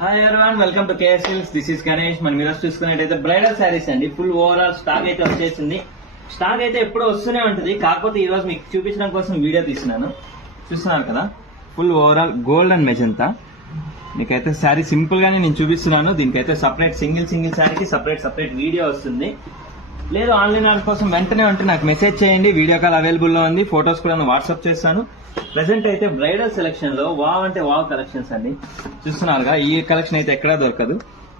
Hi everyone, welcome to KS silks. This is Ganesh. మనం ఈరోజు చూసుకున్నట్టయితే బ్రైడల్ శారీస్ అండి. ఫుల్ ఓవరాల్ స్టాక్ అయితే వచ్చేసింది. స్టాక్ అయితే ఎప్పుడూ వస్తూనే ఉంటుంది, కాకపోతే ఈ రోజు మీకు చూపించడం కోసం వీడియో తీస్తున్నాను. చూస్తున్నారు కదా, full overall gold and magenta. మీకైతే శారీ సింపుల్ గానే నేను చూపిస్తున్నాను. దీనికైతే సపరేట్ సింగిల్ శారీకి సపరేట్ వీడియో వస్తుంది. లేదు ఆన్లైన్ ఆర్డర్ కోసం వెంటనే ఉంటే నాకు మెసేజ్ చేయండి. వీడియో కాల్ అవైలబుల్ లో ఉంది. ఫొటోస్ కూడా వాట్సాప్ చేస్తాను. ప్రెసెంట్ అయితే బ్రైడల్ సెలెక్షన్ లో వావ్ అంటే వావ్ కలెక్షన్స్ అండి. చూస్తున్నారుగా, ఈ కలెక్షన్ అయితే ఎక్కడా దొరకదు.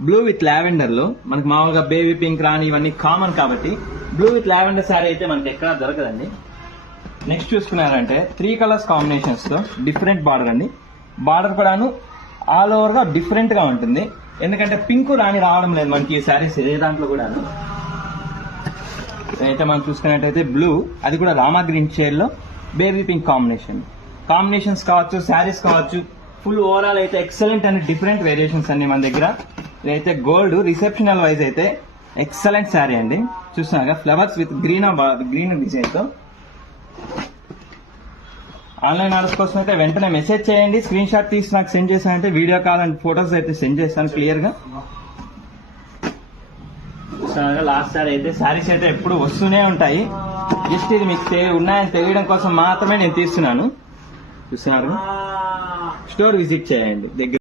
బ్లూ విత్ లావెండర్ లో మనకి మామూలుగా బేబీ పింక్ రాని ఇవన్నీ కామన్ కాబట్టి బ్లూ విత్ లావెండర్ శారీ అయితే మనకి ఎక్కడా దొరకదండి. నెక్స్ట్ చూసుకున్నారంటే 3 కలర్స్ కాంబినేషన్స్ తో డిఫరెంట్ బార్డర్ అండి. బార్డర్ కూడాను ఆల్ ఓవర్ గా డిఫరెంట్ గా ఉంటుంది. ఎందుకంటే పింక్ రాని రావడం లేదు మనకి ఈ శారీస్ ఏ దాంట్లో కూడా. అయితే మనం చూసుకున్నట్టయితే బ్లూ, అది కూడా రామా గ్రీన్ షేడ్ లో బేబీ పింక్ కాంబినేషన్స్ కావచ్చు, శారీస్ కావచ్చు, ఫుల్ ఓవరాల్ అయితే ఎక్సలెంట్ అండ్ డిఫరెంట్ వేరియేషన్స్ అండి మన దగ్గర. ఇదైతే గోల్డ్ రిసెప్షనల్ వైజ్ అయితే ఎక్సలెంట్ శారీ అండి. చూస్తున్నాగా, ఫ్లవర్స్ విత్ గ్రీన్ డిజైన్ తో. ఆన్లైన్ ఆర్డర్స్ కోసం అయితే వెంటనే మెసేజ్ చేయండి. స్క్రీన్ షాట్ తీసి నాకు సెండ్ చేశానంటే వీడియో కాల్ అండ్ ఫొటోస్ అయితే సెండ్ చేస్తాను క్లియర్ గా. లాస్ట్ సారీ అయితే శారీస్ అయితే ఎప్పుడు వస్తూనే ఉంటాయి. జస్ట్ ఇది మీకు ఉన్నాయని తెలియడం కోసం మాత్రమే నేను తీస్తున్నాను. చూస్తున్నారు, స్టోర్ విజిట్ చేయండి దగ్గర.